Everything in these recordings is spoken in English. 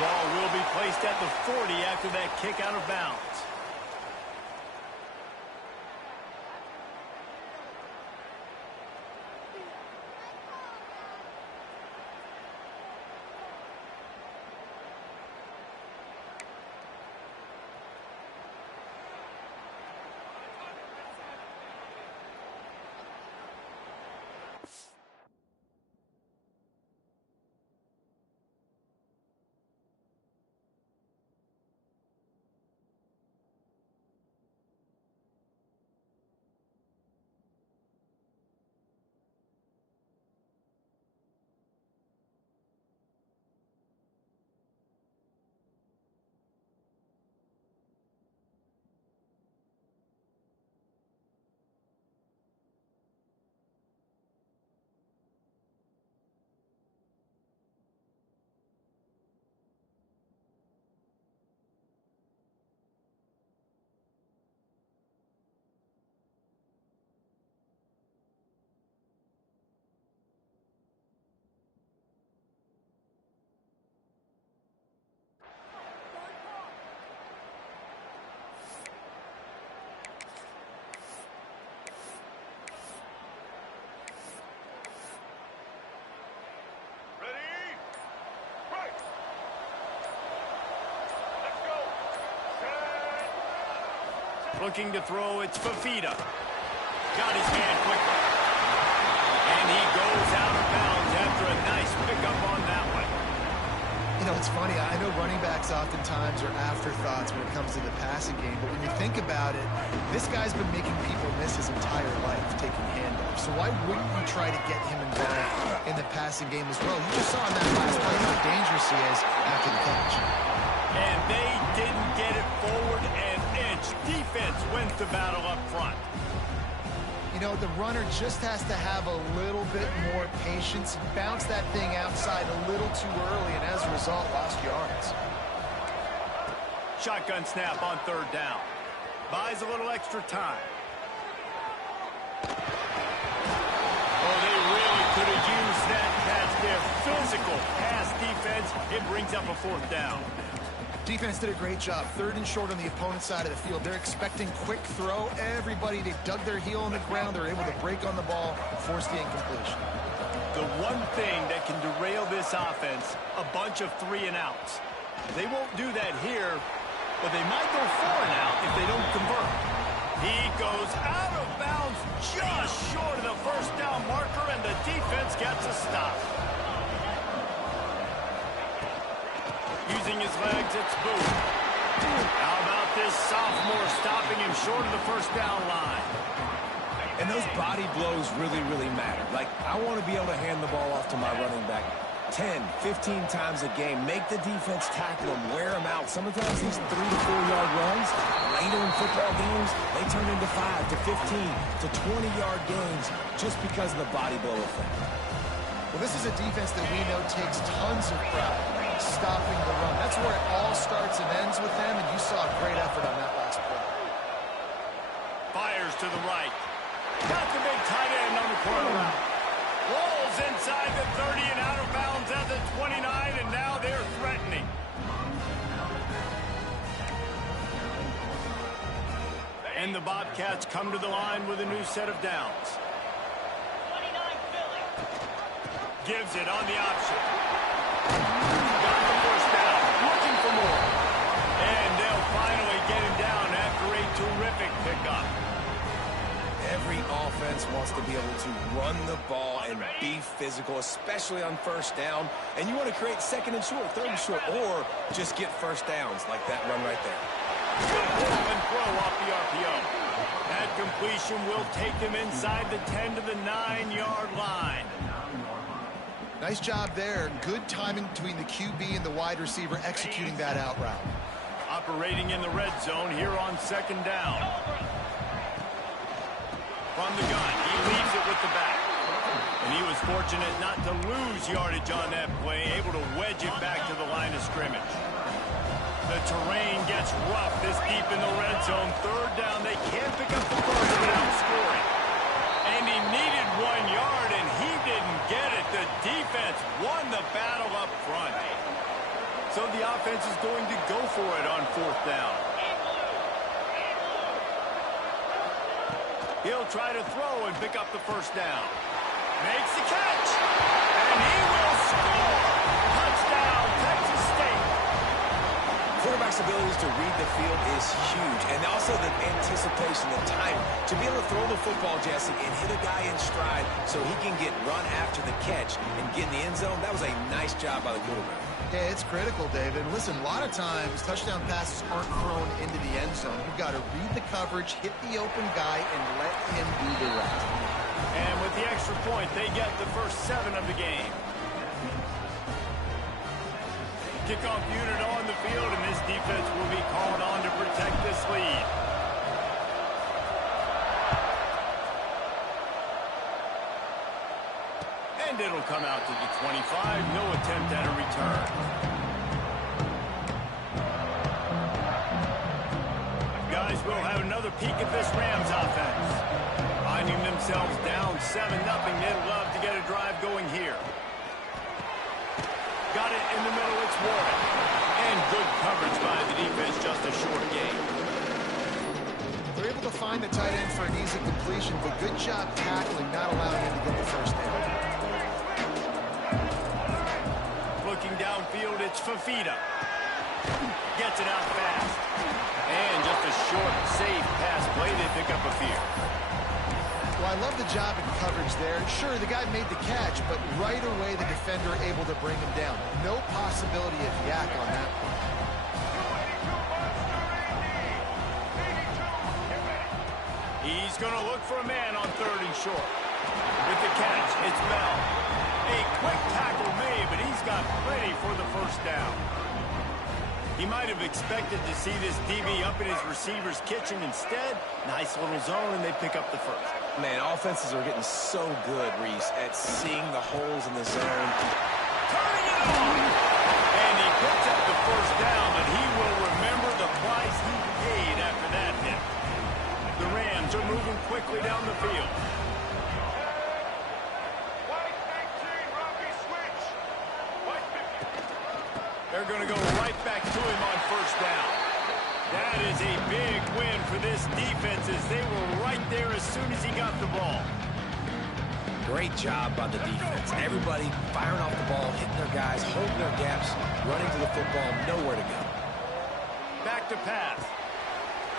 Ball will be placed at the 40 after that kick out of bounds. Looking to throw, it's Fafita. Got his hand quickly. And he goes out of bounds after a nice pickup on that one. You know, it's funny. I know running backs oftentimes are afterthoughts when it comes to the passing game, but when you think about it, this guy's been making people miss his entire life taking handoffs. So why wouldn't you try to get him involved in the passing game as well? You just saw in that last play how dangerous he is after the catch. And they didn't get it forward an inch. Defense wins the battle up front. You know, the runner just has to have a little bit more patience. Bounce that thing outside a little too early, and as a result, lost yards. Shotgun snap on third down. Buys a little extra time. Oh, they really could have used that pass there. Physical pass defense. It brings up a fourth down. Defense did a great job. Third and short on the opponent's side of the field. They're expecting quick throw. Everybody, they dug their heel on the ground. They're able to break on the ball, force the incompletion. The one thing that can derail this offense, a bunch of 3 and outs. They won't do that here, but they might go 4 and out if they don't convert. He goes out of bounds just short of the first down marker, and the defense gets a stop. Using his legs, it's Booth. How about this sophomore stopping him short of the first down line? And those body blows really, really matter. Like, I want to be able to hand the ball off to my running back 10, 15 times a game. Make the defense tackle him, wear him out. Sometimes these 3 to 4 yard runs, later in football games, they turn into 5 to 15 to 20-yard games just because of the body blow effect. Well, this is a defense that we know takes tons of pride stopping the run. That's where it all starts and ends with them, and you saw a great effort on that last play. Fires to the right. Got the big tight end on the corner route. Rolls inside the 30 and out of bounds at the 29, and now they're threatening. And the Bobcats come to the line with a new set of downs. Gives it on the option. Got the first down. Looking for more. And they'll finally get him down after a terrific pickup. Every offense wants to be able to run the ball and be physical, especially on first down. And you want to create second and short, third and short, or just get first downs like that run right there. Good pull and throw off the RPO. That completion will take them inside the 10 to the 9-yard line. Nice job there. Good timing between the QB and the wide receiver executing that out route. Operating in the red zone here on second down. From the gun, he leaves it with the back. And he was fortunate not to lose yardage on that play, able to wedge it back to the line of scrimmage. The terrain gets rough this deep in the red zone. Third down, they can't pick up the first without scoring. And he needed 1 yard, and he didn't get it. The defense won the battle up front. So the offense is going to go for it on 4th down. He'll try to throw and pick up the 1st down. Makes the catch. And he will score. Touchdown, Texas State. Quarterback's abilities to read the field is huge, and also the anticipation, the time to be able to throw the football, Jesse, and hit a guy in stride so he can get run after the catch and get in the end zone. That was a nice job by the quarterback. Yeah, it's critical, David. Listen, a lot of times touchdown passes aren't thrown into the end zone. You've got to read the coverage, hit the open guy, and let him do the rest. And with the extra point, they get the first 7 of the game. Kickoff unit on the field, and this defense will be called on to protect this lead. And it'll come out to the 25. No attempt at a return. Guys, we'll have another peek at this Rams offense. Finding themselves down 7-0. They'd love to get a drive going here. Got it in the middle, it's Warren. And good coverage by the defense, just a short gain. They're able to find the tight end for an easy completion, but good job tackling, not allowing him to get the 1st down. Looking downfield, it's Fafita. Gets it out fast. And just a short, safe pass play. They pick up a few. Well, I love the job in coverage there. Sure, the guy made the catch, but right away the defender able to bring him down. No possibility of yak on that one. He's going to look for a man on 3rd and short. With the catch, it's Bell. A quick tackle made, but he's got plenty for the 1st down. He might have expected to see this DB up in his receiver's kitchen. Instead, nice little zone, and they pick up the 1st. Man, offenses are getting so good, Reese, at seeing the holes in the zone. Turning it on! And he picks up the 1st down, but he will remember the price he paid after that hit. The Rams are moving quickly down the field. They're going to go right back to him on 1st down. That is a big win for this defense as they were right there as soon as he got the ball. Great job by the defense. Everybody firing off the ball, hitting their guys, holding their gaps, running to the football, nowhere to go. Back to pass.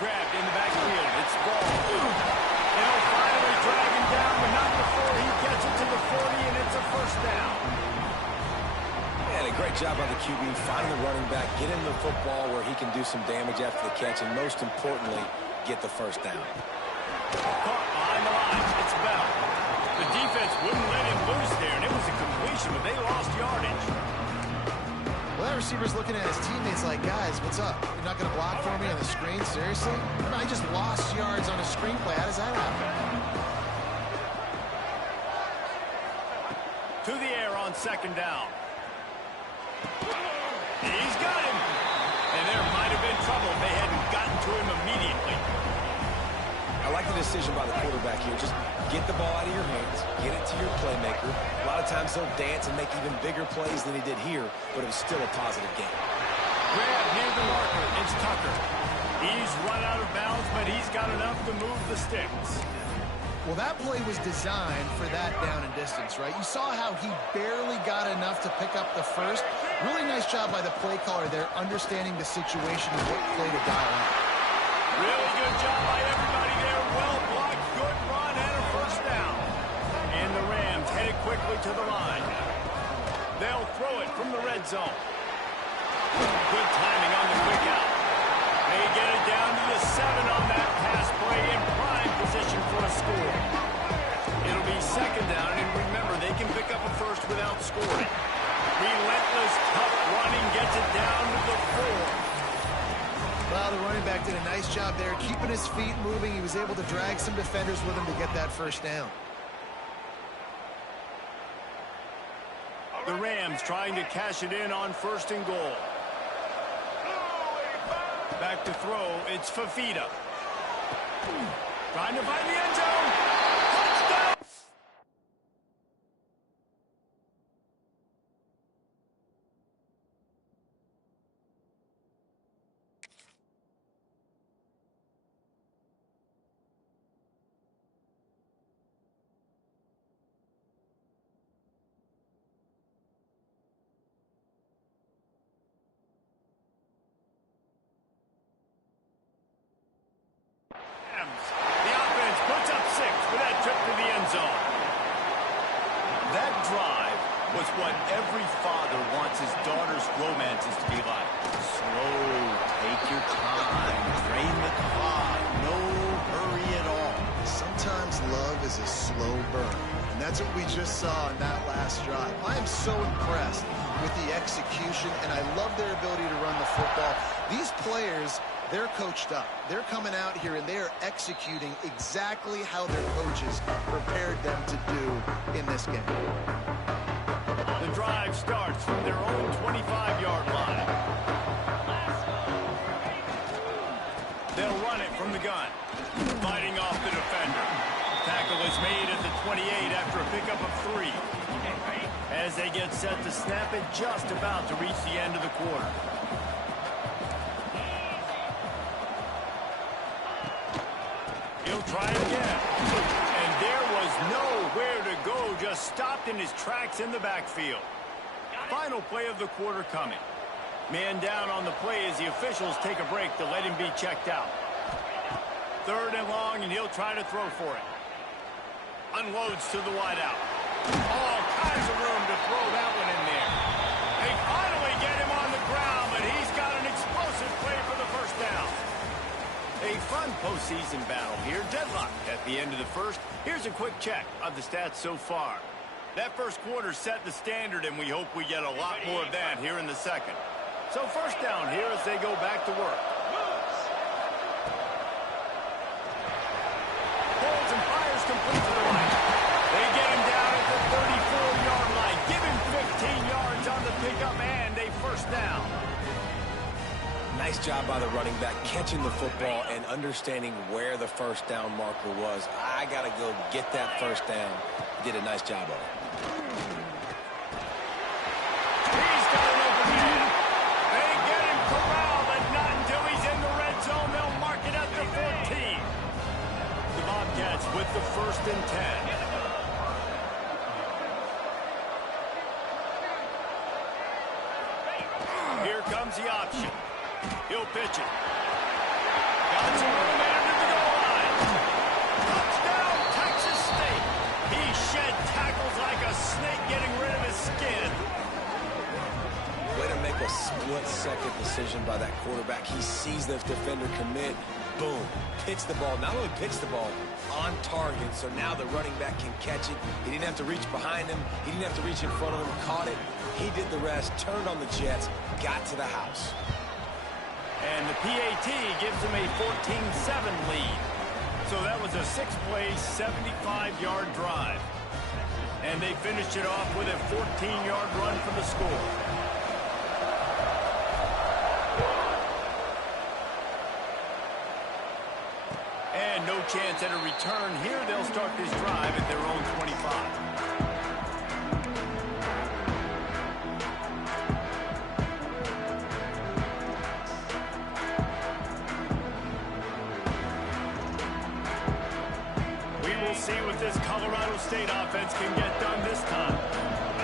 Grabbed in the backfield. It's Ball. They'll finally drag him down, but not before he gets it to the 40, and it's a 1st down. And a great job by the QB, finding the running back, get him the football where he can do some damage after the catch, and most importantly, get the 1st down. Caught behind the lines. It's Bell. The defense wouldn't let him loose there, and it was a completion, but they lost yardage. Well, that receiver's looking at his teammates like, guys, what's up? You're not going to block for me on the screen? Seriously? I just lost yards on a screenplay. How does that happen? To the air on 2nd down. He's got him. And there might have been trouble if they hadn't gotten to him immediately. I like the decision by the quarterback here. Just get the ball out of your hands, get it to your playmaker. A lot of times he'll dance and make even bigger plays than he did here, but it was still a positive game. Grab near the marker. It's Tucker. He's run out of bounds, but he's got enough to move the sticks. Well, that play was designed for that down and distance, right? You saw how he barely got enough to pick up the 1st. Really nice job by the play caller there, understanding the situation and what play to dial out. Really good job by everybody there. Well blocked, good run, and a 1st down. And the Rams headed quickly to the line. They'll throw it from the red zone. Good timing on the quick out. They get it down to the 7 on that pass play in prime position for a score. It'll be 2nd down, and remember, they can pick up a 1st without scoring. Relentless, tough running gets it down to the 4. Well, the running back did a nice job there, keeping his feet moving. He was able to drag some defenders with him to get that 1st down. The Rams trying to cash it in on 1st and goal. Back to throw, it's Fafita. Trying to find the end zone. Touchdown! drive was what every father wants his daughter's romances to be like. Slow, take your time, drain the clock, no hurry at all. Sometimes love is a slow burn, and that's what we just saw in that last drive. I am so impressed with the execution, and I love their ability to run the football. These players, they're coached up. They're coming out here, and they are executing exactly how their coaches prepared them to do in this game. The drive starts from their own 25-yard line. They'll run it from the gun. Fighting off the defender. Tackle is made at the 28 after a pickup of 3. As they get set to snap it, just about to reach the end of the quarter. He'll try it again. And there was nowhere to go, just stopped in his tracks in the backfield. Final play of the quarter coming. Man down on the play as the officials take a break to let him be checked out. 3rd and long, and he'll try to throw for it. Unloads to the wideout. All kinds of room to throw that one in there. They finally get him on the ground, but he's got an explosive play for the first down. A fun postseason battle here. Deadlock at the end of the first. Here's a quick check of the stats so far. That first quarter set the standard, and we hope we get a lot more of that here in the second. So first down here as they go back to work. Holds and fires complete to the right. They get him down at the 34-yard line. Give him 15 yards on the pickup and a first down. Nice job by the running back, catching the football and understanding where the first down marker was. I got to go get that first down. He did a nice job of it. He's got an open man. They get him corralled, but not until he's in the red zone. They'll mark it at the 14. The Bobcats with the 1st and 10. Here comes the option. He'll pitch it. Got some room under the goal line. Touchdown, Texas State. He shed tackles like a snake getting rid of his skin. Way to make a split-second decision by that quarterback. He sees the defender commit. Boom. Pitch the ball. Not only pitch the ball, on target. So now the running back can catch it. He didn't have to reach behind him. He didn't have to reach in front of him. Caught it. He did the rest. Turned on the Jets. Got to the house. And the PAT gives him a 14-7 lead. So that was a 6-play, 75-yard drive. And they finished it off with a 14-yard run for the score. And no chance at a return here. They'll start this drive at their own 25. See what this Colorado State offense can get done this time.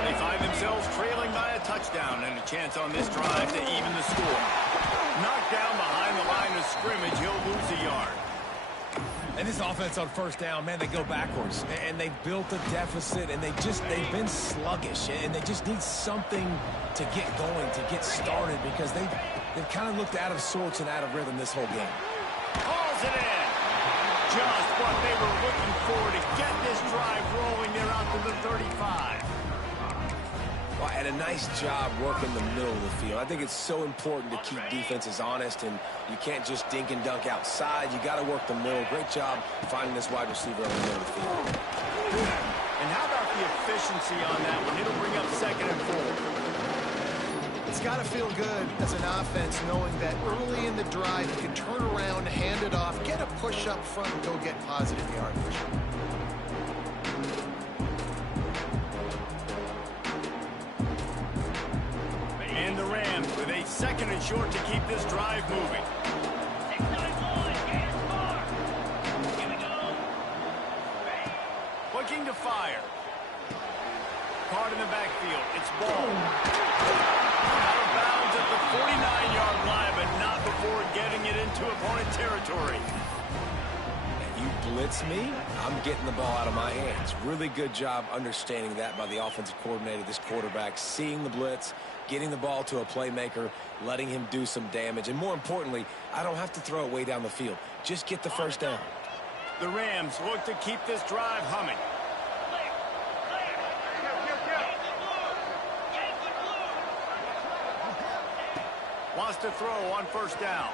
They find themselves trailing by a touchdown and a chance on this drive to even the score. Knocked down behind the line of scrimmage, he'll lose a yard. And this offense on first down, man, they go backwards. And they built a deficit, and they've been sluggish. And they just need something to get going, to get started, because they've kind of looked out of sorts and out of rhythm this whole game. Calls it in. Just what they were looking for to get this drive rolling. They're out to the 35. Well, and a nice job working the middle of the field. I think it's so important to keep defenses honest, and you can't just dink and dunk outside. You got to work the middle. Great job finding this wide receiver in the middle of the field. And how about the efficiency on that one? It'll bring up 2nd and 4. It's got to feel good as an offense knowing that early in the drive you can turn around, hand it off, get a push up front, and go get positive yardage. And the Rams with a 2nd and short to keep this drive moving. Looking to fire. Caught in the backfield. It's ball. Out of bounds at the 49-yard line, but not before getting it into opponent territory. And you blitz me, I'm getting the ball out of my hands. Really good job understanding that by the offensive coordinator, this quarterback, seeing the blitz, getting the ball to a playmaker, letting him do some damage. And more importantly, I don't have to throw it way down the field. Just get the first down. The Rams look to keep this drive humming. Wants to throw on first down.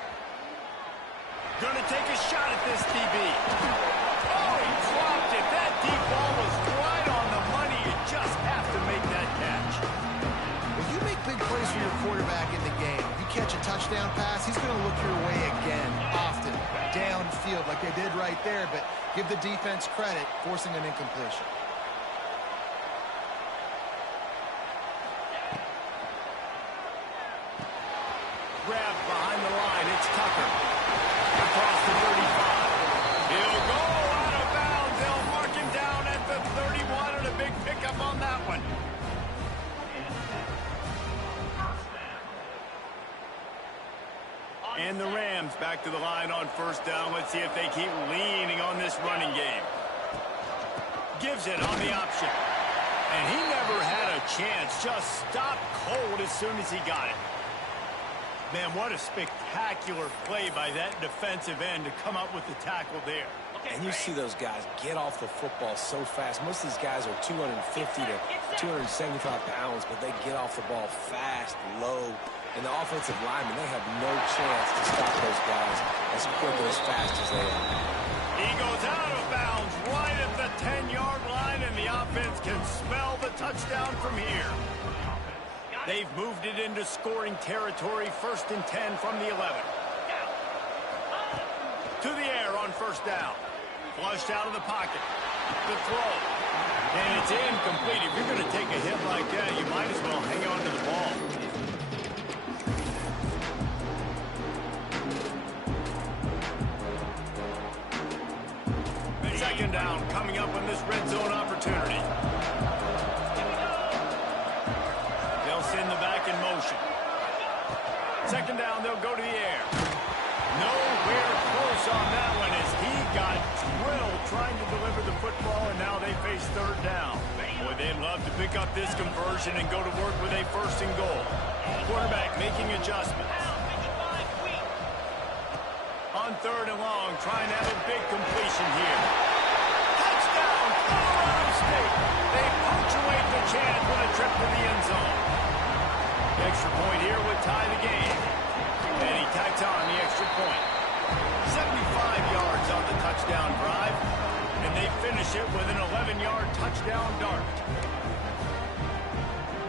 Gonna take a shot at this DB. Oh, he dropped it. That deep ball was right on the money. You just have to make that catch. When you make big plays for your quarterback in the game, you catch a touchdown pass, he's going to look your way again, often, downfield like they did right there, but give the defense credit, forcing an incompletion. Grab behind the line. It's Tucker. Across the 35. He'll go out of bounds. They'll mark him down at the 31, and a big pickup on that one. And the Rams back to the line on first down. Let's see if they keep leaning on this running game. Gives it on the option. And he never had a chance. Just stopped cold as soon as he got it. Man, what a spectacular play by that defensive end to come up with the tackle there. And you see those guys get off the football so fast. Most of these guys are 250 to 275 pounds, but they get off the ball fast, low. And the offensive linemen, they have no chance to stop those guys as quick and as fast as they are. He goes out of bounds right at the 10-yard line, and the offense can smell the touchdown from here. They've moved it into scoring territory, 1st and 10 from the 11. To the air on first down. Flushed out of the pocket. The throw. And it's incomplete. If you're going to take a hit like that, you might as well hang on to the ball. Second down coming up on this red zone opportunity. They'll send the back in motion. Second down, they'll go to the air. Nowhere close on that one as he got drilled trying to deliver the football, and now they face third down. Boy, they'd love to pick up this conversion and go to work with a 1st and goal. Quarterback making adjustments. On 3rd and long, trying to have a big completion here. Touchdown, Colorado State. They punctuate the chance with a trip to the end zone. The extra point here would tie the game. And he tacks on the extra point. 75 yards on the touchdown drive. And they finish it with an 11-yard touchdown dart.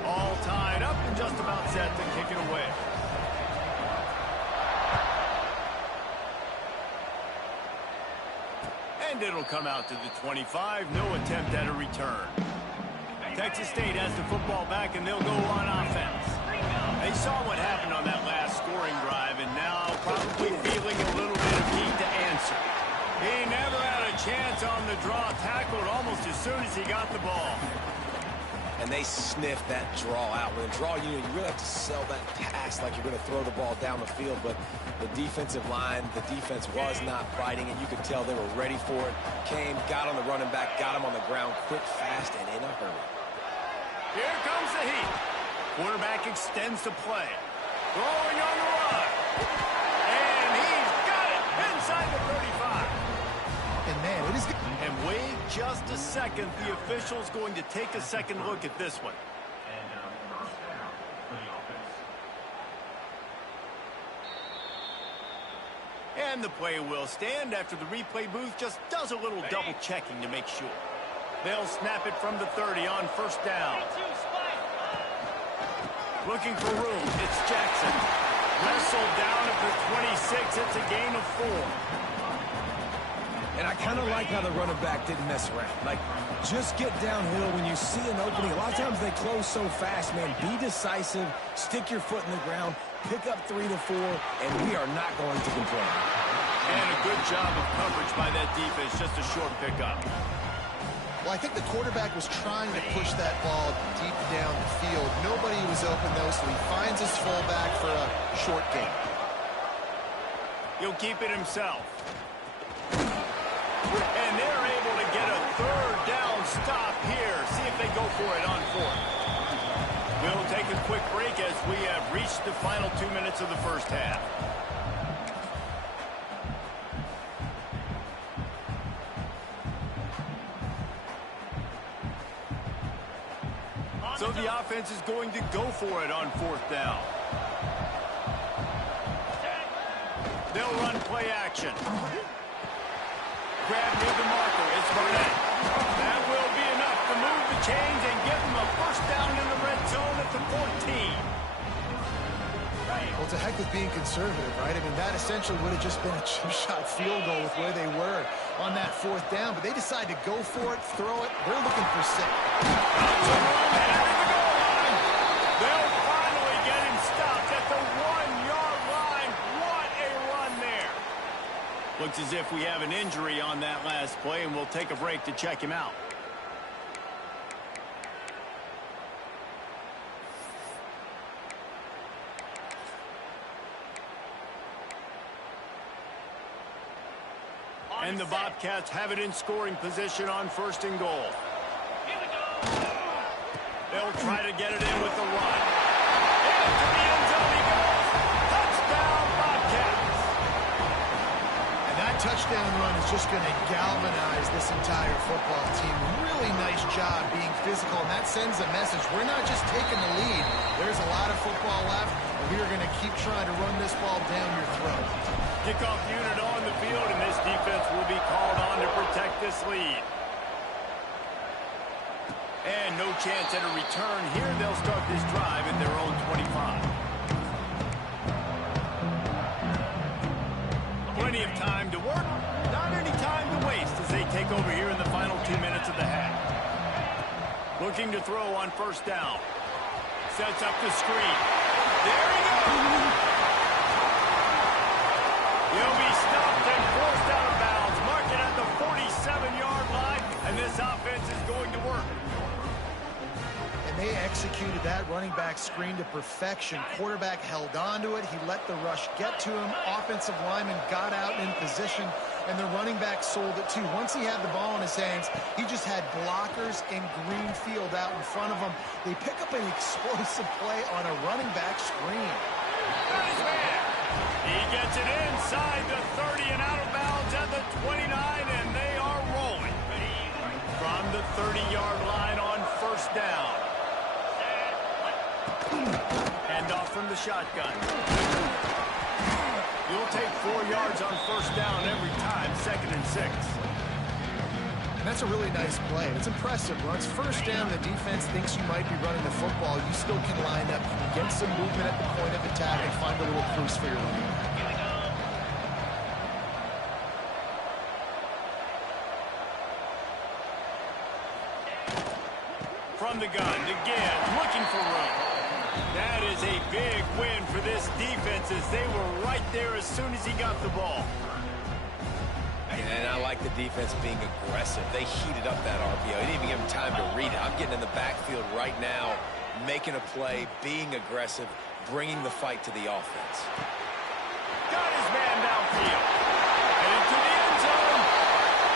All tied up and just about set to kick it away. And it'll come out to the 25. No attempt at a return. Texas State has the football back, and they'll go on offense. They saw what happened on that last scoring drive, and now probably feeling a little bit of heat to answer. He never had a chance on the draw, tackled almost as soon as he got the ball. And they sniff that draw out. With a draw unit, you really have to sell that pass like you're going to throw the ball down the field. But the defensive line, the defense was not biting, and you could tell they were ready for it. Came, got on the running back, got him on the ground quick, fast, and in a hurry. Here comes the heat. Quarterback extends the play. Throwing on the run. And he's got it inside the 35. And man, it is good. And wait just a second. The official's going to take a second look at this one. And the play will stand after the replay booth just does a little double checking to make sure. They'll snap it from the 30 on first down. Looking for room. It's Jackson. Wrestled down at the 26. It's a gain of 4. And I kind of like how the running back didn't mess around. Like, just get downhill when you see an opening. A lot of times they close so fast, man. Be decisive. Stick your foot in the ground. Pick up 3 to 4, and we are not going to complain. And a good job of coverage by that defense. Just a short pickup. Well, I think the quarterback was trying to push that ball deep down the field. Nobody was open, though, so he finds his fullback for a short gain. He'll keep it himself. And they're able to get a third down stop here. See if they go for it on fourth. We'll take a quick break as we have reached the final 2 minutes of the first half. So the offense is going to go for it on fourth down. They'll run play action. Grab near the marker. It's Barnett. That will be enough to move the chains and give them a first down in the red zone at the 14. Well, it's a heck with being conservative, right? I mean, that essentially would have just been a chip-shot field goal with where they were on that fourth down. But they decide to go for it, throw it. They're looking for 6. They'll finally get him stopped at the 1-yard line. What a run there. Looks as if we have an injury on that last play, and we'll take a break to check him out. And the Bobcats have it in scoring position on first and goal. They'll try to get it in with the run. Into the end zone he goes. Touchdown, Bobcats. And that touchdown run is just going to galvanize this entire football team. Really nice job being physical, and that sends a message. We're not just taking the lead. There's a lot of football left, and we are going to keep trying to run this ball down your throat. Kickoff unit on the field, and this defense will be called on to protect this lead. And no chance at a return here. They'll start this drive at their own 25. Plenty of time to work, not any time to waste as they take over here in the final 2 minutes of the half. Looking to throw on first down. Sets up the screen. There he goes! He'll be stopped and forced out of bounds. Mark it at the 47-yard line, and this offense is going to work. And they executed that running back screen to perfection. Quarterback held on to it. He let the rush get to him. Offensive lineman got out in position, and the running back sold it too. Once he had the ball in his hands, he just had blockers in green field out in front of him. They pick up an explosive play on a running back screen. He gets it inside the 30 and out of bounds at the 29, and they are rolling. From the 30-yard line on first down. Hand off from the shotgun. You'll take 4 yards on first down every time, 2nd and 6. And that's a really nice play. It's impressive. Once first down, the defense thinks you might be running the football. You still can line up, get some movement at the point of attack, and find a little cruise for your running back. From the gun, again, looking for room. That is a big win for this defense as they were right there as soon as he got the ball. And I like the defense being aggressive. They heated up that RPO. He didn't even give him time to read it. I'm getting in the backfield right now, making a play, being aggressive, bringing the fight to the offense. Got his man downfield. And into the end zone.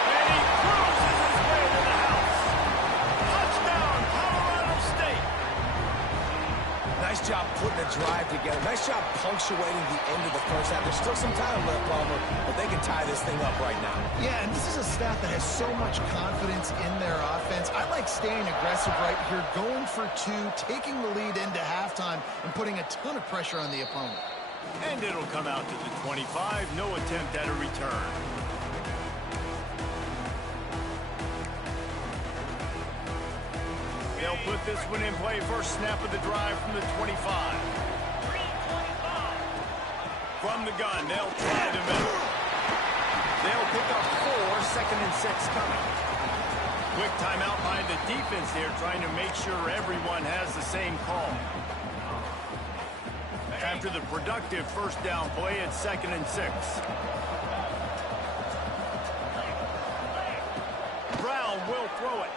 And he cruises his way to the house. Touchdown, Colorado State. Nice job putting a drive together. Nice job punctuating the end of the first half. There's still some time left, Palmer, but they can tie this thing up right now. Yeah, and this is a staff that has so much confidence in their offense. I like staying aggressive right here, going for 2, taking the lead into halftime, and putting a ton of pressure on the opponent. And it'll come out to the 25. No attempt at a return. They'll put this one in play. First snap of the drive from the 25. From the gun, they'll try the middle. They'll pick up 4, 2nd and 6 coming. Quick timeout by the defense there, trying to make sure everyone has the same call. After the productive first down play, it's 2nd and 6. Brown will throw it.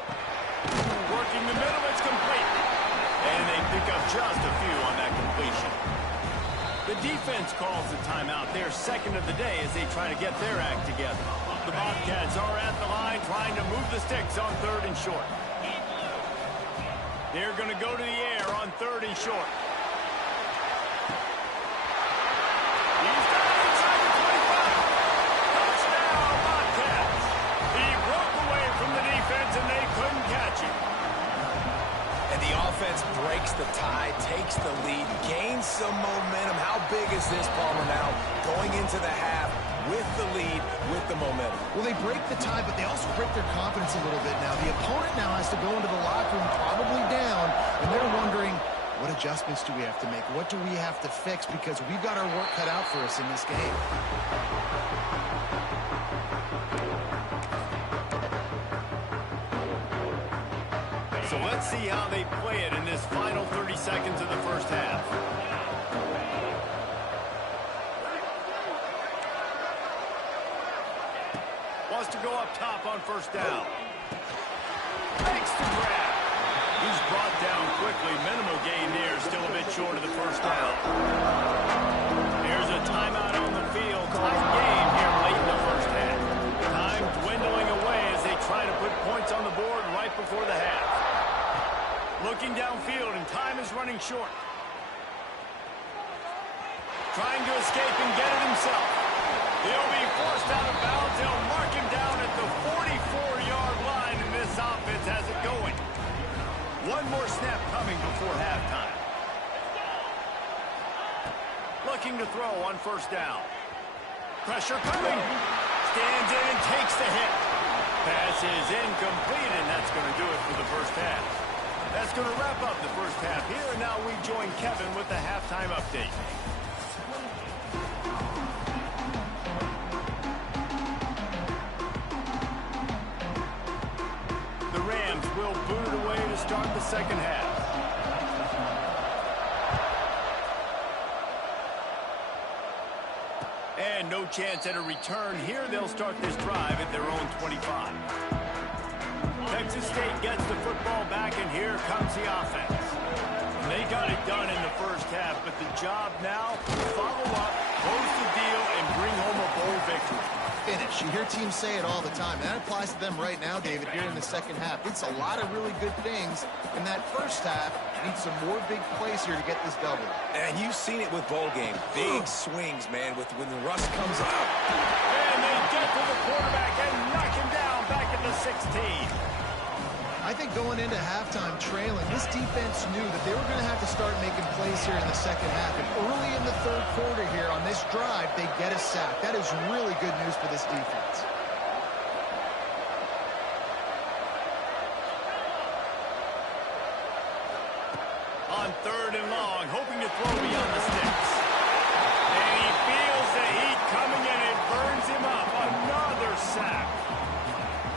Working the middle, it's complete. And they pick up just a few on that completion. The The defense calls the timeout. They're second of the day as they try to get their act together. The Bobcats are at the line trying to move the sticks on 3rd and short. They're going to go to the air on 3rd and short. He's got it inside the 25. Touchdown, Bobcats. He broke away from the defense and they couldn't catch him. And the offense breaks the tie, takes the lead, gains some momentum. How big is this, Palmer, now going into the half with the lead, with the momentum? Well, they break the tie, but they also break their confidence a little bit now. The opponent now has to go into the locker room probably down, and they're wondering, what adjustments do we have to make? What do we have to fix? Because we've got our work cut out for us in this game. So let's see how they play it in this final 30 seconds of the first half. Wants to go up top on 1st down. Makes the grab. He's brought down quickly. Minimal gain there, still a bit short of the 1st down. There's a timeout on the field. Tight game here late in the first half. Time dwindling away as they try to put points on the board right before the half. Looking downfield, and time is running short. Trying to escape and get it himself. He'll be forced out of bounds. They'll mark him down at the 44-yard line, and this offense has it going. One more snap coming before halftime. Looking to throw on 1st down. Pressure coming. Stands in and takes the hit. Pass is incomplete, and that's going to do it for the first half. That's going to wrap up the first half here, and now we join Kevin with the halftime update. The Rams will boot it away to start the second half. And no chance at a return here. They'll start this drive at their own 25. Texas State gets the football back, and here comes the offense. They got it done in the first half, but the job now, follow up, close the deal, and bring home a bowl victory. Finish. You hear teams say it all the time, and that applies to them right now, David, here in the second half. It's a lot of really good things in that first half. Need some more big plays here to get this double. And you've seen it with bowl game. Big swings, man, when the rush comes out. And they get to the quarterback and knock him down back at the 16. I think going into halftime trailing, this defense knew that they were going to have to start making plays here in the second half. And early in the 3rd quarter here on this drive, they get a sack. That is really good news for this defense. On 3rd and long, hoping to throw beyond the sticks. And he feels the heat coming in. It burns him up. Another sack.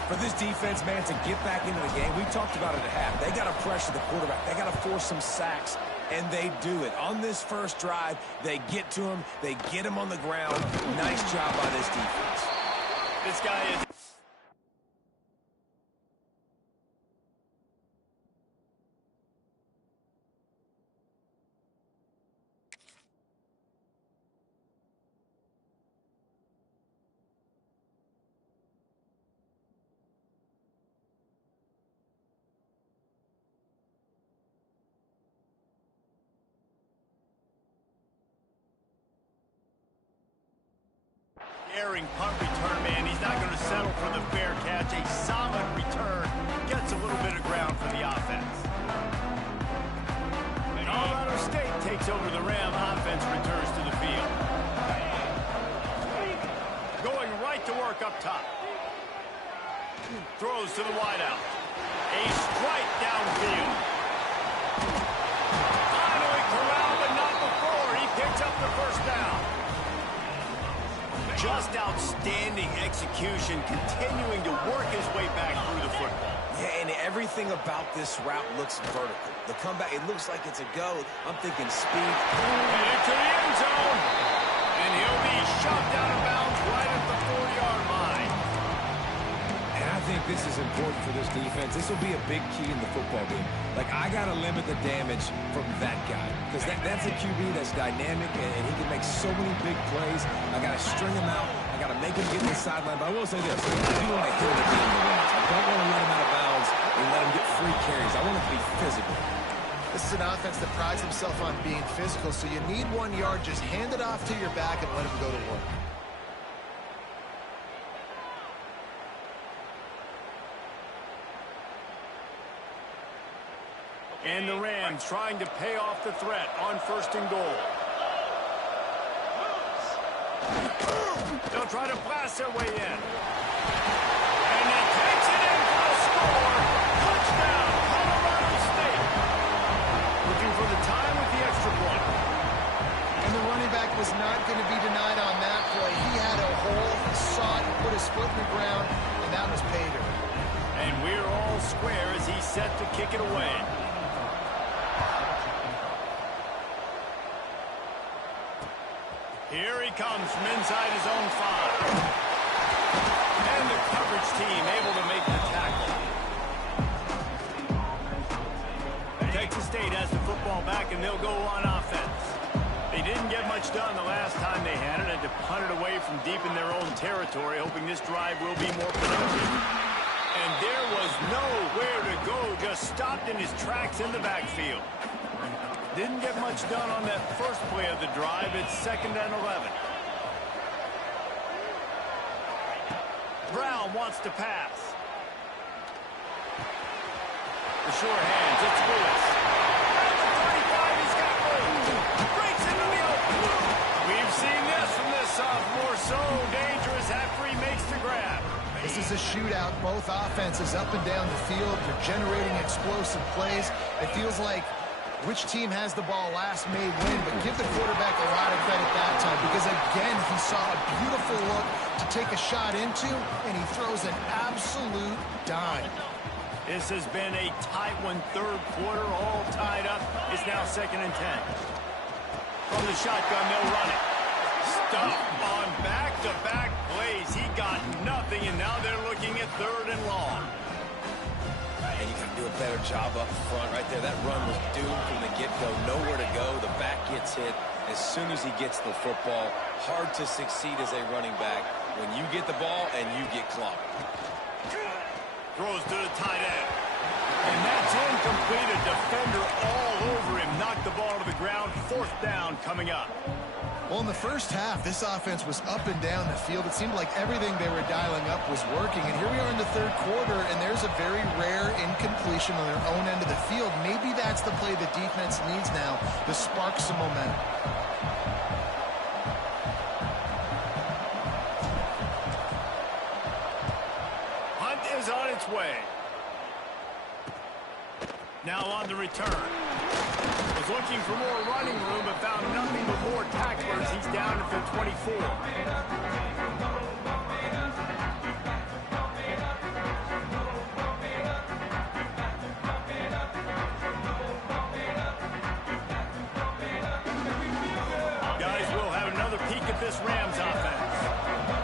For this defense, man, to get back into the game, we talked about it at half. They got to pressure the quarterback. They got to force some sacks, and they do it. On this first drive, they get to him. They get him on the ground. Nice job by this defense. This guy is... Airing punt return, man. He's not going to settle for the fair catch. A solid return. Gets a little bit of ground for the offense. Colorado State takes over the Ram. Offense returns to the field. Going right to work up top. Throws to the wideout. A strike downfield. Finally corralled, but not before. He picks up the 1st down. Just outstanding execution, continuing to work his way back through the football. Yeah, and everything about this route looks vertical. The comeback, it looks like it's a go. I'm thinking speed. Headed to the end zone. And he'll be shoved out of bounds right at the 4-yard line. And I think this is important for this defense. This will be a big key in the football game. Like, I got to limit the damage from that guy because that's a QB that's dynamic, and he can make so many big plays. I got to string him out. I got to make him get to the sideline. But I will say this. I do want to hit him at the end of the rounds. I don't want to let him out of bounds and let him get free carries. I want him to be physical. This is an offense that prides himself on being physical, so you need 1 yard. Just hand it off to your back and let him go to work. And the Rams trying to pay off the threat on 1st and goal. They'll try to blast their way in. And he takes it in for the score. Touchdown, Colorado State. Looking for the time with the extra point. And the running back was not going to be denied on that play. He had a hole, he saw it, put his foot in the ground, and that was pay dirt. And we're all square as he's set to kick it away. Here he comes from inside his own 5. And the coverage team able to make the tackle. Texas State has the football back, and they'll go on offense. They didn't get much done the last time they had it. Had to punt it away from deep in their own territory, hoping this drive will be more productive. And there was nowhere to go, just stopped in his tracks in the backfield. Didn't get much done on that first play of the drive. It's 2nd and 11. Brown wants to pass. The sure hands, it's Lewis. At the 35, he's got room. Breaks into the open. We've seen this from this sophomore. So dangerous after he makes the grab. This is a shootout. Both offenses up and down the field. You're generating explosive plays. It feels like which team has the ball last may win, but give the quarterback a lot of credit that time because, again, he saw a beautiful look to take a shot into, and he throws an absolute dime. This has been a tight one, 3rd quarter, all tied up. It's now 2nd and 10. From the shotgun, they'll run it. Stuff on back-to-back plays. He got nothing, and now they're looking at 3rd and long. And you got to do a better job up front right there. That run was doomed from the get-go. Nowhere to go. The back gets hit as soon as he gets the football. Hard to succeed as a running back when you get the ball and you get clocked. Throws to the tight end. And that's incomplete. A defender all over him. Knocked the ball to the ground. 4th down coming up. Well, in the first half, this offense was up and down the field. It seemed like everything they were dialing up was working. And here we are in the 3rd quarter, and there's a very rare incompletion on their own end of the field. Maybe that's the play the defense needs now to spark some momentum. Hunt is on its way. Now on the return. Was looking for more running room, but found nothing but more tacklers. He's down at the 24. Guys, we'll have another peek at this Rams offense.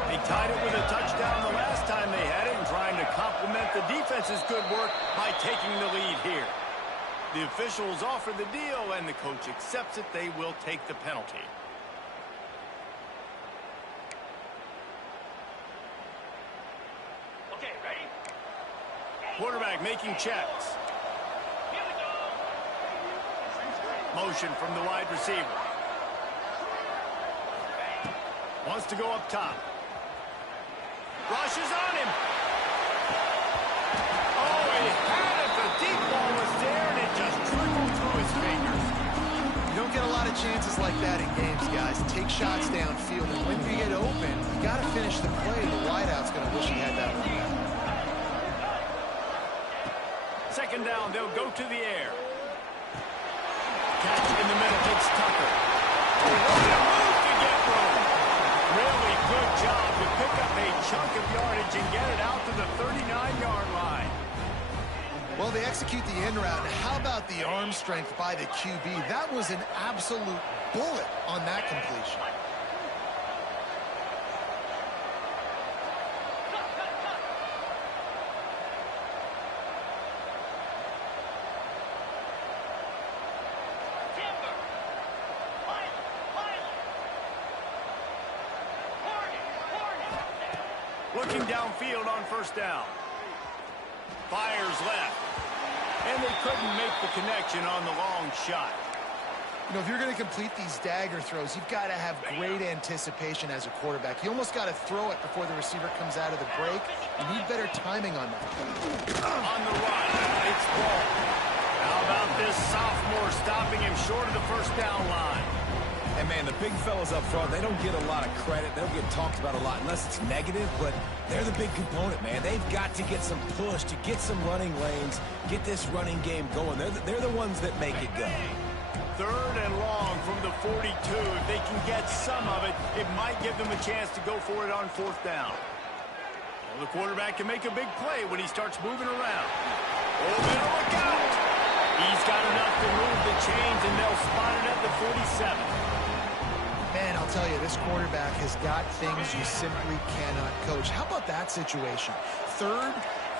They tied it with a touchdown the last time they had it and trying to complement the defense's good work by taking the lead here. The officials offer the deal, and the coach accepts it. They will take the penalty. Okay, ready? Quarterback making checks. Here we go. Motion from the wide receiver. Wants to go up top. Rushes on him. Oh, he had it. The deep ball was there, and it just trickled through his fingers. You don't get a lot of chances like that in games, guys. Take shots downfield, and when you get open, you got to finish the play. The wideout's going to wish he had that one down. 2nd down, they'll go to the air. Catch in the middle, it's Tucker. What a move to get room. Really good job to pick up a chunk of yardage and get it out to the 39-yard line. Well, they execute the in route. How about the arm strength by the QB? That was an absolute bullet on that completion. looking downfield on first down. Fires left. And they couldn't make the connection on the long shot. You know, if you're going to complete these dagger throws, you've got to have great anticipation as a quarterback. You almost got to throw it before the receiver comes out of the break. You need better timing on that. On the run, it's ball. How about this sophomore stopping him short of the first down line? And, man, the big fellas up front, they don't get a lot of credit. They don't get talked about a lot unless it's negative, but they're the big component, man. They've got to get some push, to get some running lanes, get this running game going. They're the ones that make it go. 3rd and long from the 42. If they can get some of it, it might give them a chance to go for it on 4th down. Well, the quarterback can make a big play when he starts moving around. Oh, better look out! He's got enough to move the chains, and they'll spot it at the 47. Man, I'll tell you, this quarterback has got things you simply cannot coach. How about that situation? 3rd,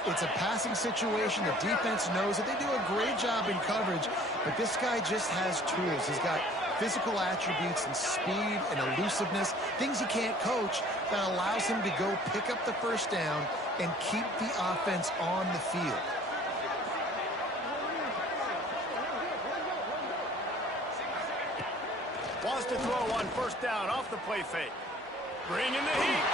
it's a passing situation. The defense knows that they do a great job in coverage, but this guy just has tools. He's got physical attributes and speed and elusiveness, things he can't coach, that allows him to go pick up the first down and keep the offense on the field. Wants to throw on first down off the play fake. Bring in the heat.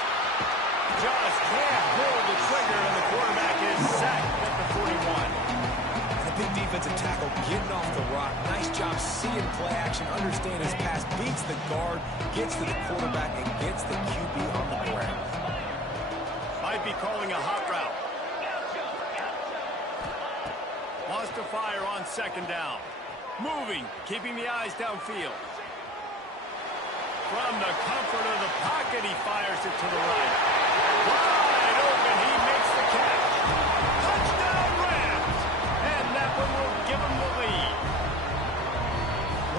Just can't pull the trigger, and the quarterback is sacked at the 41. And a big defensive tackle getting off the rock. Nice job seeing play action, understand his pass, beats the guard, gets to the quarterback, and gets the QB on the ground. Might be calling a hot route. Wants to fire on 2nd down. Moving, keeping the eyes downfield. From the comfort of the pocket, he fires it to the right. Wide open, he makes the catch. Touchdown Rams! And that one will give him the lead.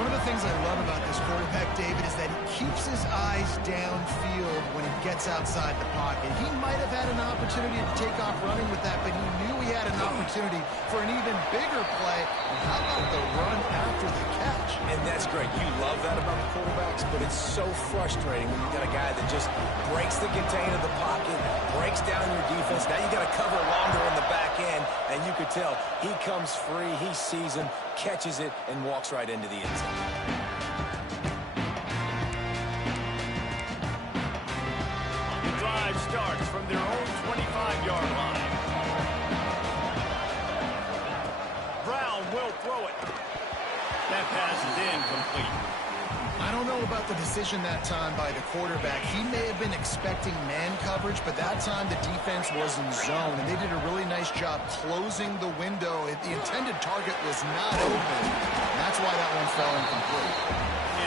One of the things I love about this quarterback, David, is that he keeps his eyes downfield when he gets outside the pocket. He might have had an opportunity to take off running with that, but he knew he had an opportunity for an even bigger play. And how about the run after the catch? And that's great. You love that about the quarterbacks, but it's so frustrating when you got a guy that just breaks the contain of the pocket, breaks down your defense. Now you got to cover longer in the back end, and you could tell he comes free, he sees him, catches it, and walks right into the end zone. The drive starts from their own 25-yard line. Brown will throw it. That pass is incomplete. I don't know about the decision that time by the quarterback. He may have been expecting man coverage, but that time the defense was in zone, and they did a really nice job closing the window. The intended target was not open. That's why that one fell incomplete.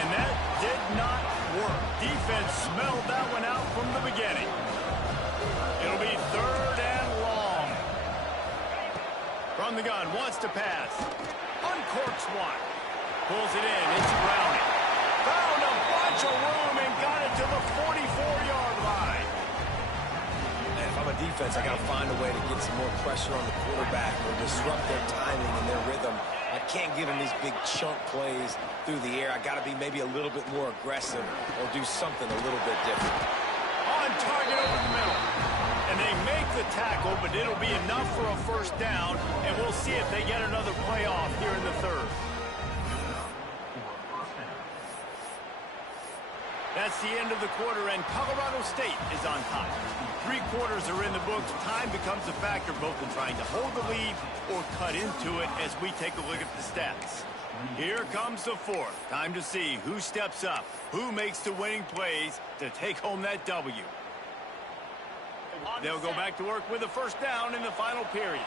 And that did not work. Defense smelled that one out from the beginning. It'll be 3rd and long. From the gun, wants to pass. Uncorks one. Pulls it in. It's Browning. Found a bunch of room and got it to the 44-yard line. And if I'm a defense, I got to find a way to get some more pressure on the quarterback or disrupt their timing and their rhythm. I can't give him these big chunk plays through the air. I got to be maybe a little bit more aggressive or do something a little bit different. On target over the middle. And they make the tackle, but it'll be enough for a first down, and we'll see if they get another play off here in the 3rd. That's the end of the quarter, and Colorado State is on top. 3 quarters are in the books. Time becomes a factor both in trying to hold the lead or cut into it as we take a look at the stats. Here comes the 4th. Time to see who steps up, who makes the winning plays to take home that W. They'll go back to work with a first down in the final period.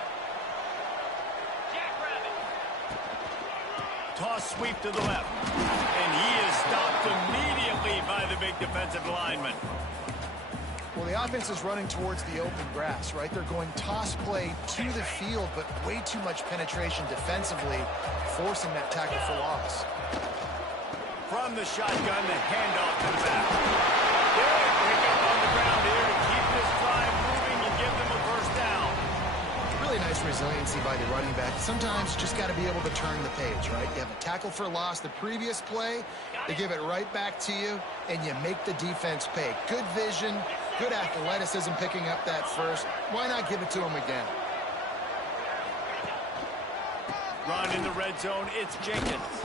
Toss sweep to the left. And he is stopped immediately by the big defensive lineman. Well, the offense is running towards the open grass, right? They're going toss play to the field, but way too much penetration defensively, forcing that tackle for loss. From the shotgun, the handoff to the back. Good pick up on the ground here to keep this drive moving and give them a first down. Really nice resiliency by the running back. Sometimes you just got to be able to turn the page, right? You have a tackle for loss the previous play, they give it right back to you, and you make the defense pay. Good vision, Good athleticism picking up that first. Why not give it to him again? Run in the red zone, it's Jenkins.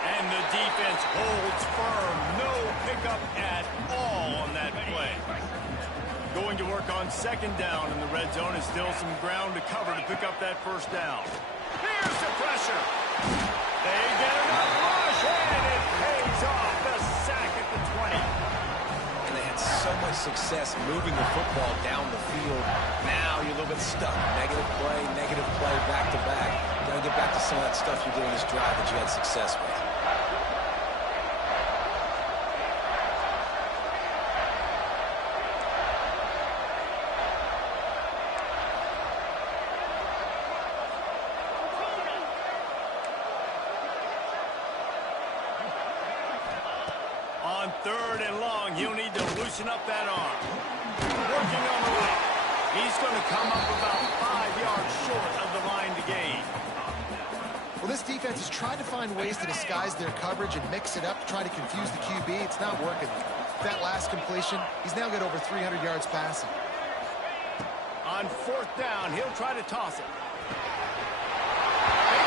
And the defense holds firm. No pickup at all on that play. Going to work on second down in the red zone is still some ground to cover to pick up that first down. Here's the pressure. They get enough rush, and it pays off. The sack at the 20. And they had so much success moving the football down the field. Now you're a little bit stuck. Negative play, back to back. Got to get back to some of that stuff you did in this drive that you had success with. On third and long, he'll need to loosen up that arm. Working on the right. He's going to come up about 5 yards short of the line to gain. Well, this defense has tried to find ways to disguise their coverage and mix it up to try to confuse the QB. It's not working. That last completion, he's now got over 300 yards passing. On fourth down, he'll try to toss it. And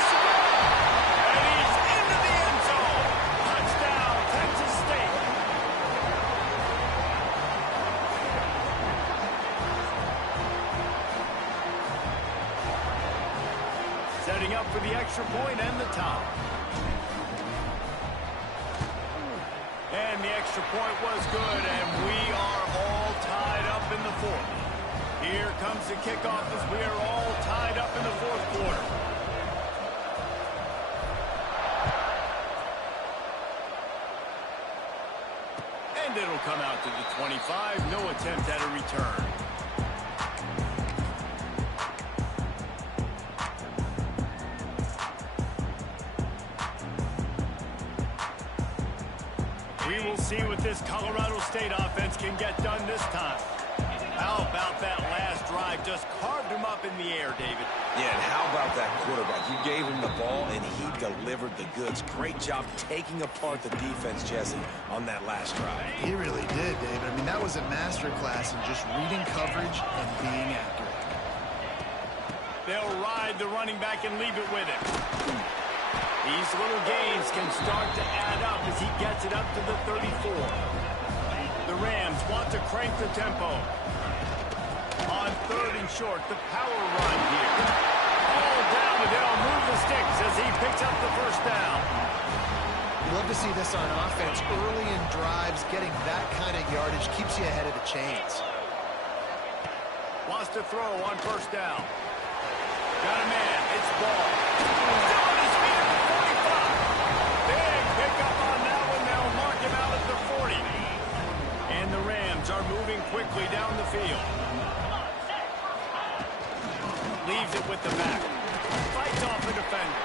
he's into the end zone. Touchdown, Texas State. Setting up for the extra point and the top. And the extra point was good, and we are all tied up in the fourth. Here comes the kickoff as we are all tied up in the fourth quarter. And it'll come out to the 25. No attempt at a return. We will see what this Colorado State offense can get done this time. How about that last drive? Just carved him up in the air, David. Yeah, and how about that quarterback? You gave him the ball, and he delivered the goods. Great job taking apart the defense, Jesse, on that last drive. He really did, David. I mean, that was a masterclass in just reading coverage and being accurate. They'll ride the running back and leave it with him. These little gains can start to add up as he gets it up to the 34. The Rams want to crank the tempo. On third and short, the power run here. All down, and they'll move the sticks as he picks up the first down. You love to see this on offense. Early in drives, getting that kind of yardage keeps you ahead of the chains. Wants to throw on first down. Got a man. It's Ball. Still on his feet at the 45. Big pickup on that one. They'll mark him out at the 40. And the Rams are moving quickly down the field. Leaves it with the back. Fights off the defender.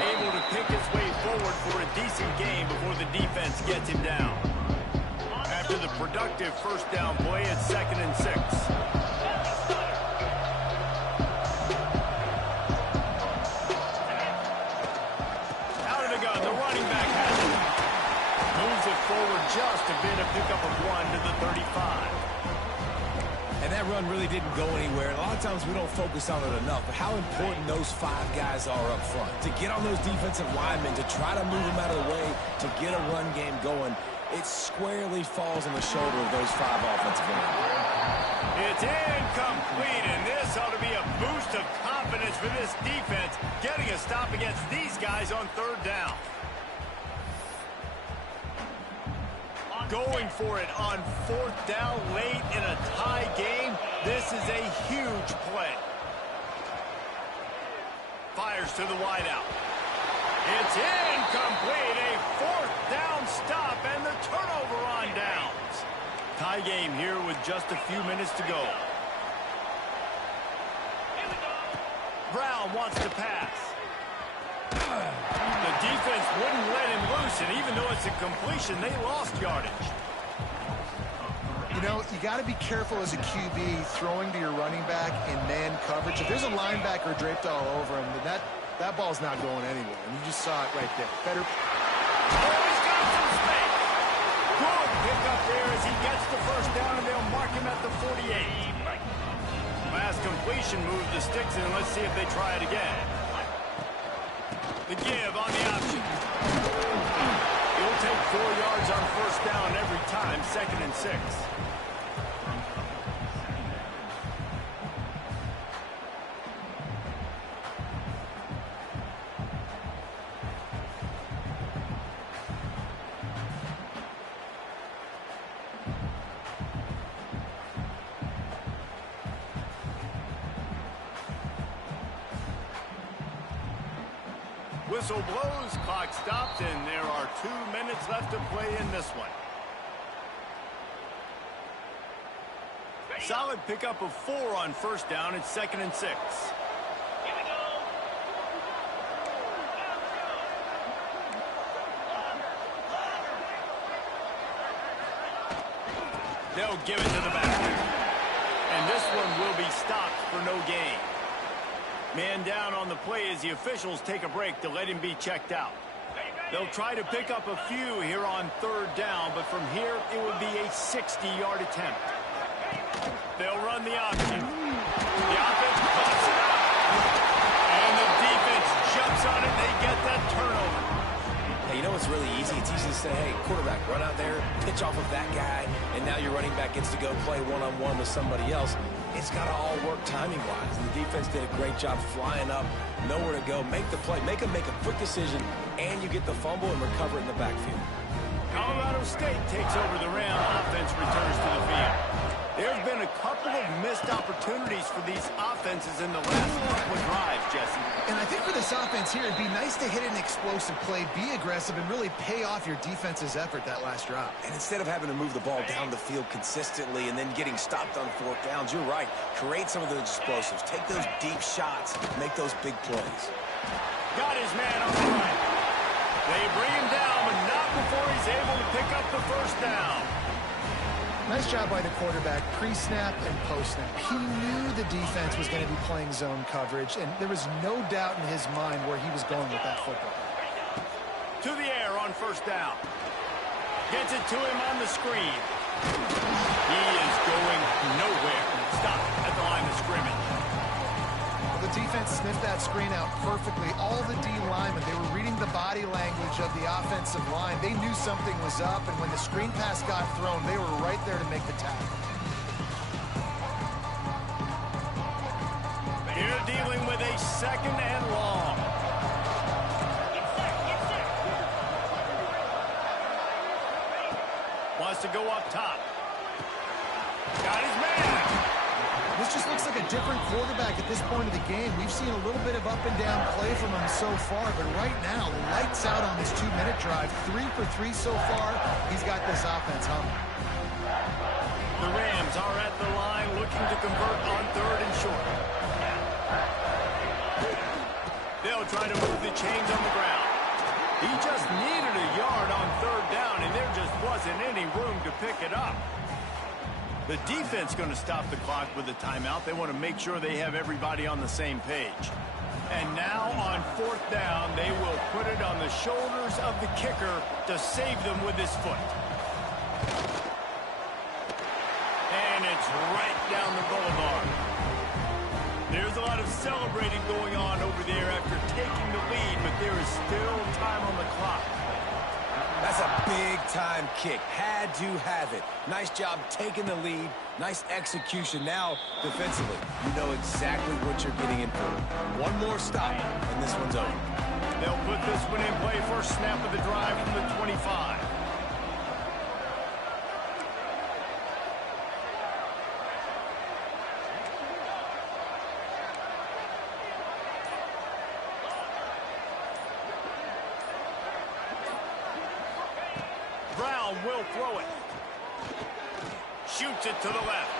Able to pick his way forward for a decent game before the defense gets him down. After the productive first down play, it's 2nd and 6. Out of the gun, the running back has it. Moves it forward just a bit, a pickup of 1 to the 35. And that run really didn't go anywhere. A lot of times we don't focus on it enough, but how important those 5 guys are up front. To get on those defensive linemen, to try to move them out of the way, to get a run game going, it squarely falls on the shoulder of those 5 offensive linemen. It's incomplete, and this ought to be a boost of confidence for this defense, getting a stop against these guys on third down. Going for it on fourth down late in a tie game. This is a huge play. Fires to the wideout. It's incomplete. A fourth down stop and the turnover on downs. Tie game here with just a few minutes to go. Brown wants to pass. The defense wouldn't let him loose, and even though it's a completion, they lost yardage. You know, you got to be careful as a QB throwing to your running back in man coverage. If there's a linebacker draped all over him, then that ball's not going anywhere. And you just saw it right there. Better. Oh, he's got some space. Good pickup there as he gets the first down, and they'll mark him at the 48. Last completion moved the sticks in. Let's see if they try it again. The give on the option. He'll take 4 yards on first down every time, 2nd and 6. Whistle blows, clock stops, and there are 2 minutes left to play in this one. Solid pickup of 4 on first down. It's 2nd and 6. Here we go. They'll give it to the back. And this one will be stopped for no gain. Man down on the play as the officials take a break to let him be checked out. They'll try to pick up a few here on 3rd down, but from here it would be a 60-yard attempt. They'll run the option. The offense pops it up. And the defense jumps on it. They get that turnover. Hey, you know what's really easy? It's easy to say, hey, quarterback, run out there, pitch off of that guy, and now your running back gets to go play one-on-one with somebody else. It's got to all work timing-wise, and the defense did a great job flying up, nowhere to go, make the play, make a quick decision, and you get the fumble and recover it in the backfield. Colorado State takes over the Ram. Offense returns to the field. There's been a couple of missed opportunities for these offenses in the last couple of drives, Jesse. And I think for this offense here, it'd be nice to hit an explosive play, be aggressive, and really pay off your defense's effort that last drive. And instead of having to move the ball down the field consistently and then getting stopped on 4th downs, you're right. Create some of those explosives. Take those deep shots. Make those big plays. Got his man on the right. They bring him down, but not before he's able to pick up the first down. Nice job by the quarterback, pre-snap and post-snap. He knew the defense was going to be playing zone coverage, and there was no doubt in his mind where he was going with that football. To the air on first down. Gets it to him on the screen. He is going nowhere. Stop at the line of scrimmage. The defense sniffed that screen out perfectly. All the D linemen, they were reading the body language of the offensive line. They knew something was up, and when the screen pass got thrown, they were right there to make the tackle. Here dealing with a 2nd and long. Wants to go up top. Got his man. This just looks like a different quarterback at this point of the game. We've seen a little bit of up and down play from him so far, but right now, lights out on this 2-minute drive. 3 for 3 so far. He's got this offense humming. The Rams are at the line looking to convert on 3rd and short. They'll try to move the chains on the ground. He just needed a yard on 3rd down, and there just wasn't any room to pick it up. The defense going to stop the clock with a timeout. They want to make sure they have everybody on the same page. And now on 4th down, they will put it on the shoulders of the kicker to save them with his foot. And it's right down the boulevard. There's a lot of celebrating going on over there after taking the lead, but there is still time on the clock. That's a big-time kick. Had to have it. Nice job taking the lead. Nice execution. Now, defensively, you know exactly what you're getting in for. One more stop, and this one's over. They'll put this one in play. First snap of the drive from the 25. Brown will throw it. Shoots it to the left.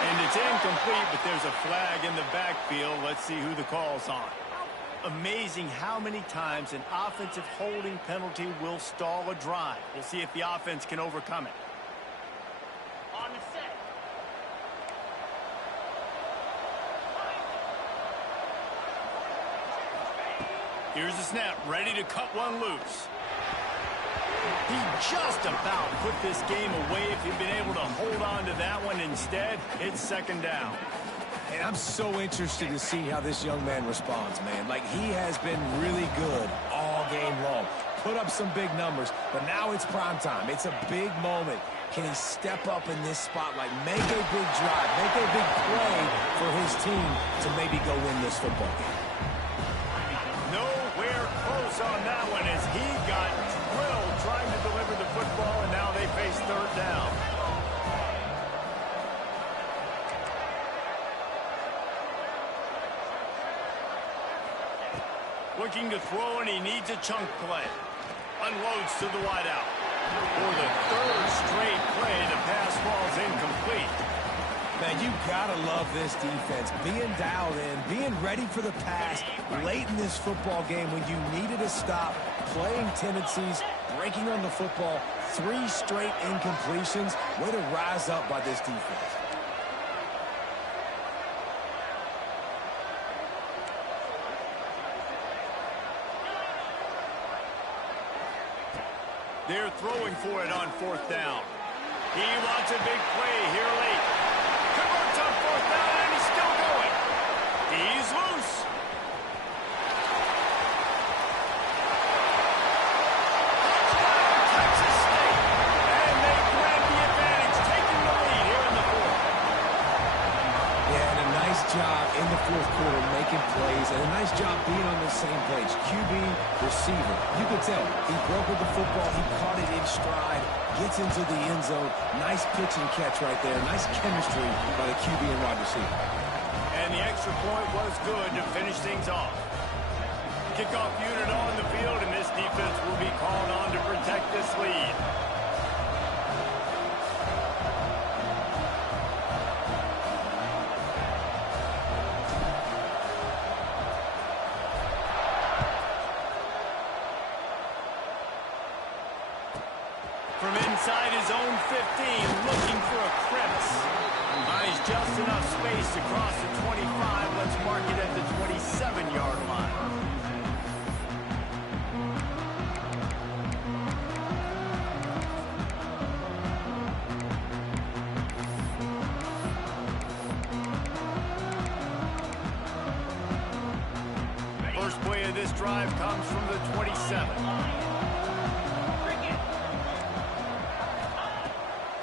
And it's incomplete, but there's a flag in the backfield. Let's see who the call's on. Amazing how many times an offensive holding penalty will stall a drive. We'll see if the offense can overcome it. On the set. Here's the snap, ready to cut one loose. He just about put this game away if he'd been able to hold on to that one. Instead, it's second down. And I'm so interested to see how this young man responds, man. Like, he has been really good all game long. Put up some big numbers, but now it's prime time. It's a big moment. Can he step up in this spotlight, make a big drive, make a big play for his team to maybe go win this football game? Nowhere close on that one as he got drilled trying to deliver the football, and now they face third down. Looking to throw, and he needs a chunk play. Unloads to the wideout. For the third straight play, the pass falls incomplete. Man, you gotta love this defense. Being dialed in, being ready for the pass late in this football game when you needed a stop, playing tendencies, breaking on the football, 3 straight incompletions. Way to rise up by this defense. They're throwing for it on fourth down. He wants a big play here late. Converts on fourth down, and he's still going. He's loose. Touchdown, Texas State. And they grab the advantage, taking the lead here in the fourth. Yeah, and a nice job in the fourth quarter making plays, and a nice job being on the same page. QB, receiver. You could tell he broke with the football. He caught it in stride, gets into the end zone. Nice pitch and catch right there. Nice chemistry by the QB and wide receiver. And the extra point was good to finish things off. Kickoff unit on the field, and this defense will be called on to protect this lead. From inside his own 15, looking for a crevice. Buys just enough space to cross the 25. Let's mark it at the 27-yard line. First play of this drive comes from the 27.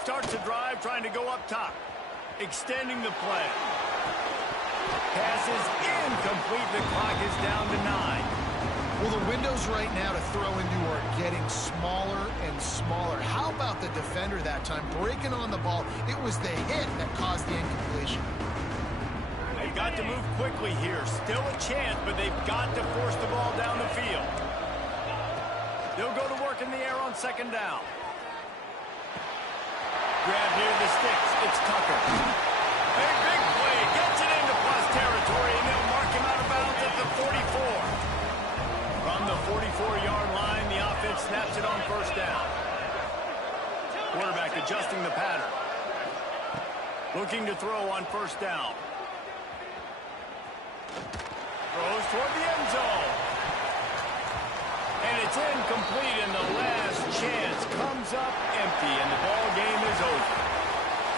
Starts the drive trying to go up top. Extending the play. Pass is incomplete. The clock is down to 9. Well, the windows right now to throw into are getting smaller and smaller. How about the defender that time breaking on the ball? It was the hit that caused the incompletion. They've got to move quickly here. Still a chance, but they've got to force the ball down the field. They'll go to work in the air on second down. Grab near the sticks. It's Tucker. A big play. Gets it into plus territory, and they'll mark him out of bounds at the 44. From the 44-yard line, the offense snaps it on first down. Quarterback adjusting the pattern. Looking to throw on first down. Throws toward the end zone. And it's incomplete, and the last chance comes up empty, and the ball game is over.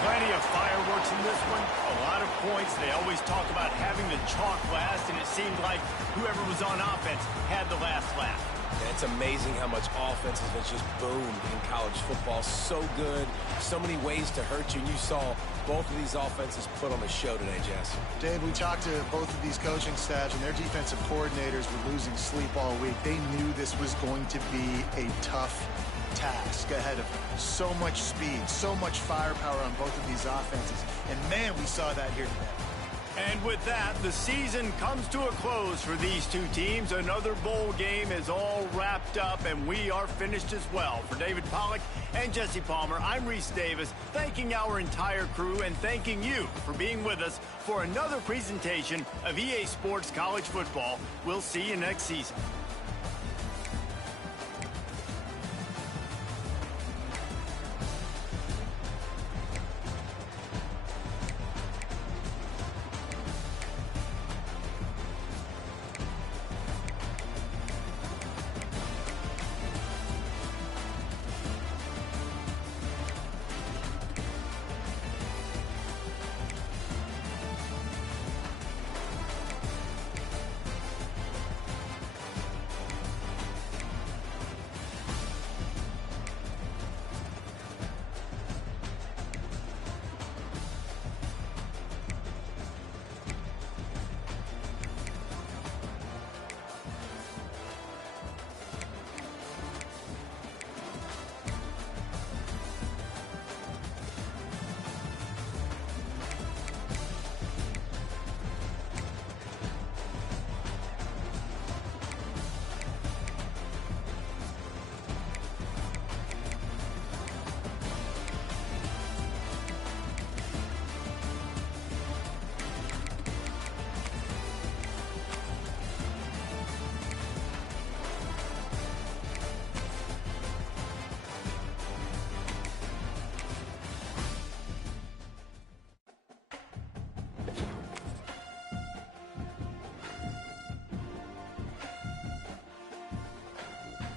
Plenty of fireworks in this one, a lot of points. They always talk about having the chalk last, and it seemed like whoever was on offense had the last laugh. And it's amazing how much offense has just boomed in college football. So good, so many ways to hurt you. And you saw both of these offenses put on a show today, Jess. Dave, we talked to both of these coaching staffs, and their defensive coordinators were losing sleep all week. They knew this was going to be a tough task ahead of them. So much speed, so much firepower on both of these offenses. And, man, we saw that here today. And with that, the season comes to a close for these two teams. Another bowl game is all wrapped up, and we are finished as well. For David Pollack and Jesse Palmer, I'm Reese Davis, thanking our entire crew and thanking you for being with us for another presentation of EA Sports College Football. We'll see you next season.